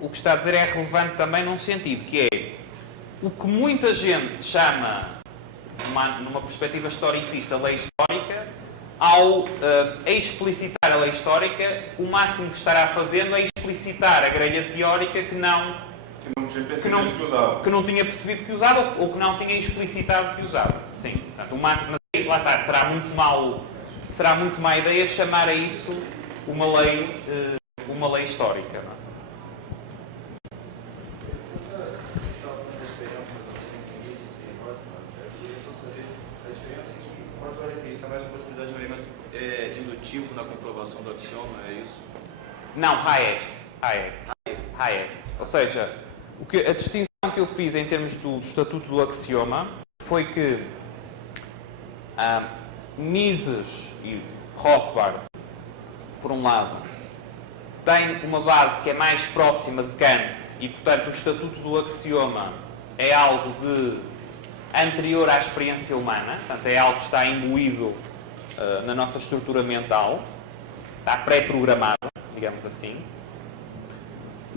o que está a dizer é relevante também num sentido, que é o que muita gente chama, numa perspectiva historicista, lei histórica, ao explicitar a lei histórica, o máximo que estará fazendo é explicitar a grelha teórica que não tinha percebido que usava ou que não tinha explicitado que usava. Sim, portanto, o máximo, mas aí, lá está, será muito má ideia chamar a isso uma lei histórica. Não é? Indutivo na comprovação do axioma, é isso? Não, Hayek. Ou seja, a distinção que eu fiz em termos do estatuto do axioma foi que Mises e Rothbard, por um lado, têm uma base que é mais próxima de Kant e, portanto, o estatuto do axioma é algo anterior à experiência humana, portanto, é algo que está imbuído na nossa estrutura mental, está pré-programado, digamos assim,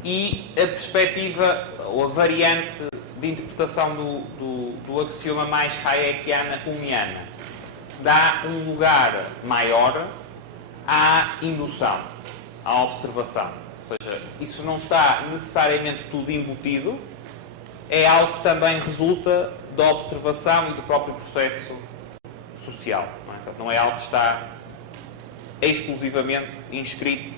e a perspectiva, ou a variante de interpretação do axioma mais hayekiana, humeana, dá um lugar maior à indução, à observação. Ou seja, isso não está necessariamente tudo embutido, é algo que também resulta da observação e do próprio processo social. Não é? Portanto, não é algo que está exclusivamente inscrito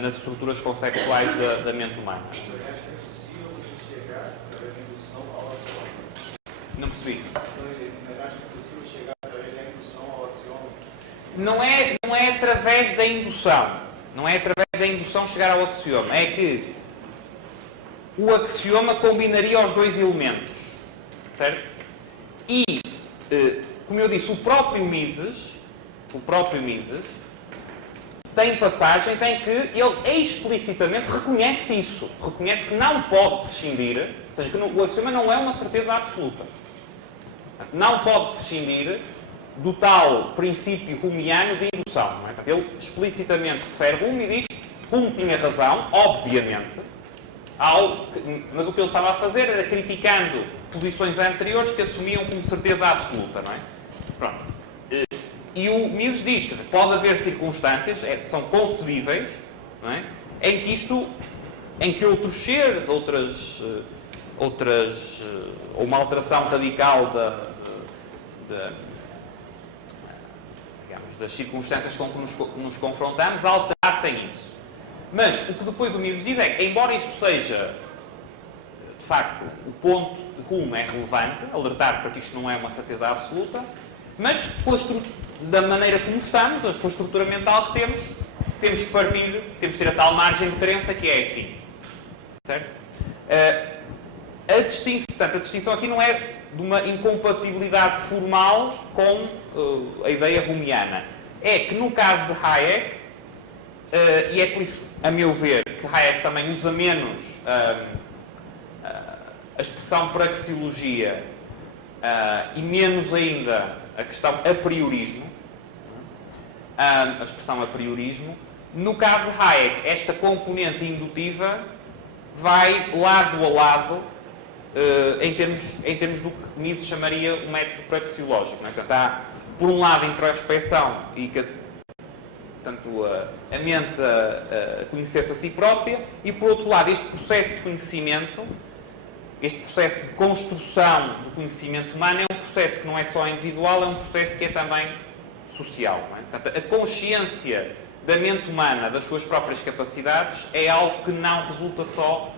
nas estruturas conceptuais da mente humana. Acho que é possível você chegar através da indução ao axioma. Não percebi. Acho que é possível chegar através da indução ao axioma. Não é através da indução. Não é através da indução chegar ao axioma. É que o axioma combinaria os dois elementos. Certo? E, como eu disse, o próprio Mises tem passagens em que ele explicitamente reconhece isso. Reconhece que não pode prescindir, ou seja, que o axioma não é uma certeza absoluta. Não pode prescindir do tal princípio humeano de indução. Não é? Ele explicitamente refere Hume e diz que Hume tinha razão, obviamente, mas o que ele estava a fazer era criticando posições anteriores que assumiam como certeza absoluta. Não é? Pronto. E o Mises diz que pode haver circunstâncias, são concebíveis, não é? em que outros seres, ou uma alteração radical digamos, das circunstâncias com que nos confrontamos, alterassem isso. Mas o que depois o Mises diz é que, embora isto seja, de facto, o ponto de Hume é relevante, alertar para que isto não é uma certeza absoluta, mas da maneira como estamos, com a estrutura mental que temos que partir, temos que ter a tal margem de crença que é assim. Certo? A distinção aqui não é de uma incompatibilidade formal com a ideia humeana. É que no caso de Hayek, e é por isso, a meu ver, que Hayek também usa menos a expressão praxeologia e menos ainda a questão a priorismo, a expressão a priorismo. No caso de Hayek, esta componente indutiva vai lado a lado em termos do que Mises chamaria o método praxeológico. Não é? Portanto, há, por um lado, a introspecção e portanto, a mente a conhecer-se a si própria, e, por outro lado, este processo de conhecimento, este processo de construção do conhecimento humano é um processo que não é só individual, é um processo que é também social. Não é? Portanto, a consciência da mente humana, das suas próprias capacidades, é algo que não resulta só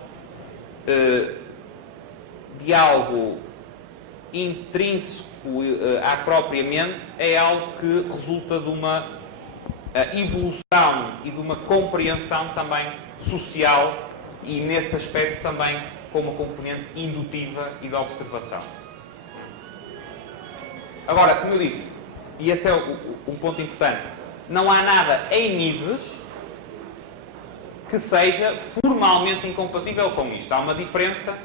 de algo intrínseco à própria mente, é algo que resulta de uma evolução e de uma compreensão também social, e nesse aspecto também com uma componente indutiva e de observação. Agora, como eu disse, e esse é um ponto importante, não há nada em Mises que seja formalmente incompatível com isto. Há uma diferença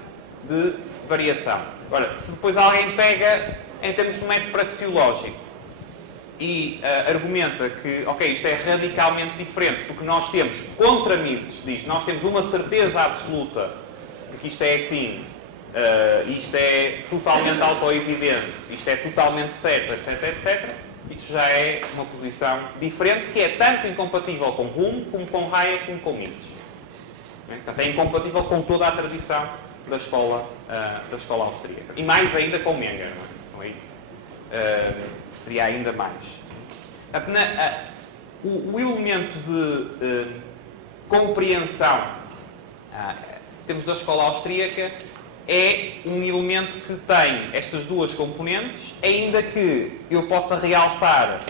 de variação. Agora, se depois alguém pega, em termos de método praxeológico, e argumenta que, ok, isto é radicalmente diferente, porque nós temos, contra Mises, diz, nós temos uma certeza absoluta de que isto é assim, isto é totalmente autoevidente, isto é totalmente certo, etc, etc. Isso já é uma posição diferente, que é tanto incompatível com Hume, como com Hayek, como com Mises. Portanto, é incompatível com toda a tradição da escola austríaca. E mais ainda com Menger. Não é? Seria ainda mais. Portanto, o elemento de compreensão temos da escola austríaca é um elemento que tem estas duas componentes, ainda que eu possa realçar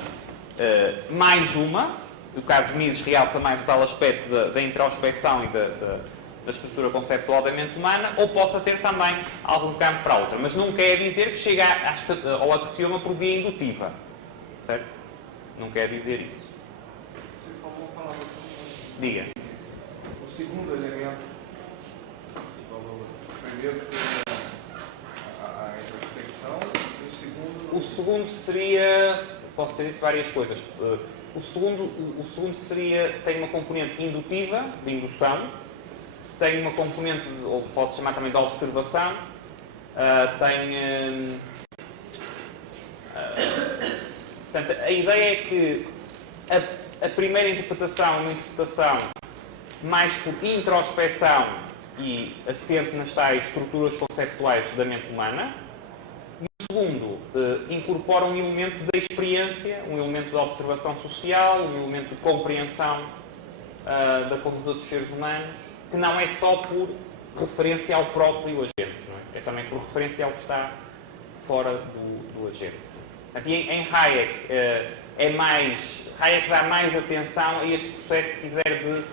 mais uma. No caso de Mises, realça mais o tal aspecto da introspecção e da estrutura conceptual da mente humana, ou possa ter também algum campo para outra. Mas não quer dizer que chegue ao axioma por via indutiva. Certo? Não quer dizer isso. Você falou uma palavra. Diga. O segundo elemento, você falou, o primeiro seria a introspecção, e o segundo... O segundo seria... Posso ter dito várias coisas. O segundo seria, tem uma componente indutiva, de indução, tem uma componente, ou pode-se chamar também de observação, portanto, a ideia é que a primeira interpretação é uma interpretação mais por introspecção e assente nas tais estruturas conceptuais da mente humana, e o segundo incorpora um elemento da experiência, um elemento de observação social, um elemento de compreensão da conduta dos seres humanos, que não é só por referência ao próprio agente, não é? É também por referência ao que está fora do agente. Aqui em Hayek, Hayek dá mais atenção a este processo, se quiser, de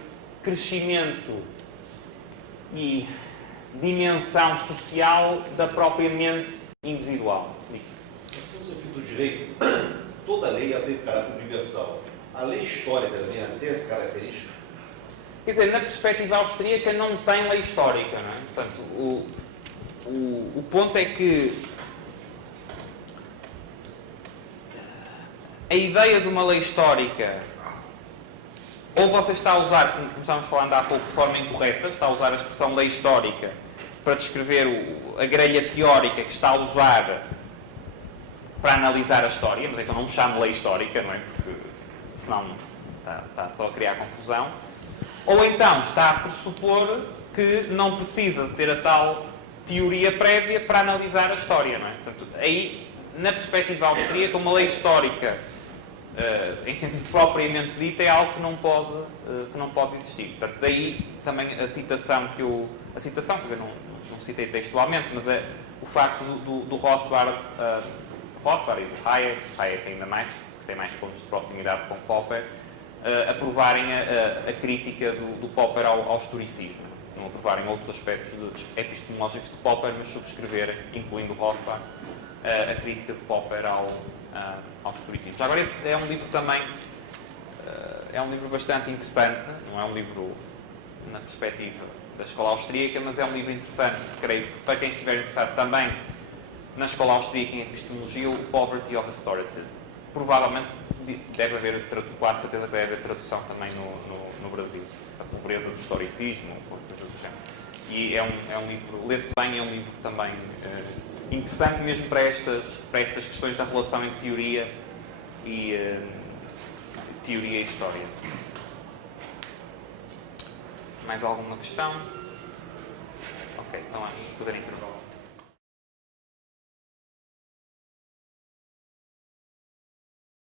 crescimento e dimensão social da própria mente individual. Na filosofia do direito, toda lei tem caráter universal. A lei histórica também tem essa característica? Quer dizer, na perspectiva austríaca não tem lei histórica, não é? Portanto, o ponto é que a ideia de uma lei histórica, ou você está a usar, como estávamos falando há pouco, de forma incorreta, está a usar a expressão lei histórica para descrever a grelha teórica que está a usar para analisar a história, mas então não me chame lei histórica, não é? Porque senão está só a criar confusão. Ou então está a pressupor que não precisa de ter a tal teoria prévia para analisar a história, não é? Portanto, aí, na perspectiva austríaca, uma lei histórica, em sentido propriamente dito, é algo que não pode existir. Portanto, daí também a citação, quer dizer, não citei textualmente, mas o facto do Rothbard e do Hayek ainda mais, que tem mais pontos de proximidade com Popper, aprovarem a crítica do Popper ao historicismo. Não aprovarem outros aspectos epistemológicos de Popper, mas subscreverem, incluindo Rothbard, a crítica de Popper ao historicismo. Já agora, esse é um livro também, é um livro bastante interessante, não é um livro na perspectiva da escola austríaca, mas é um livro interessante, creio, para quem estiver interessado também na escola austríaca em epistemologia, o Poverty of Historicism. Provavelmente deve haver, quase certeza que deve haver tradução também no Brasil. A pobreza do historicismo, coisas do género. E é um livro, lê-se bem, é um livro também interessante mesmo para estas questões da relação entre teoria e história. Mais alguma questão? Ok, então vamos fazer intervalo.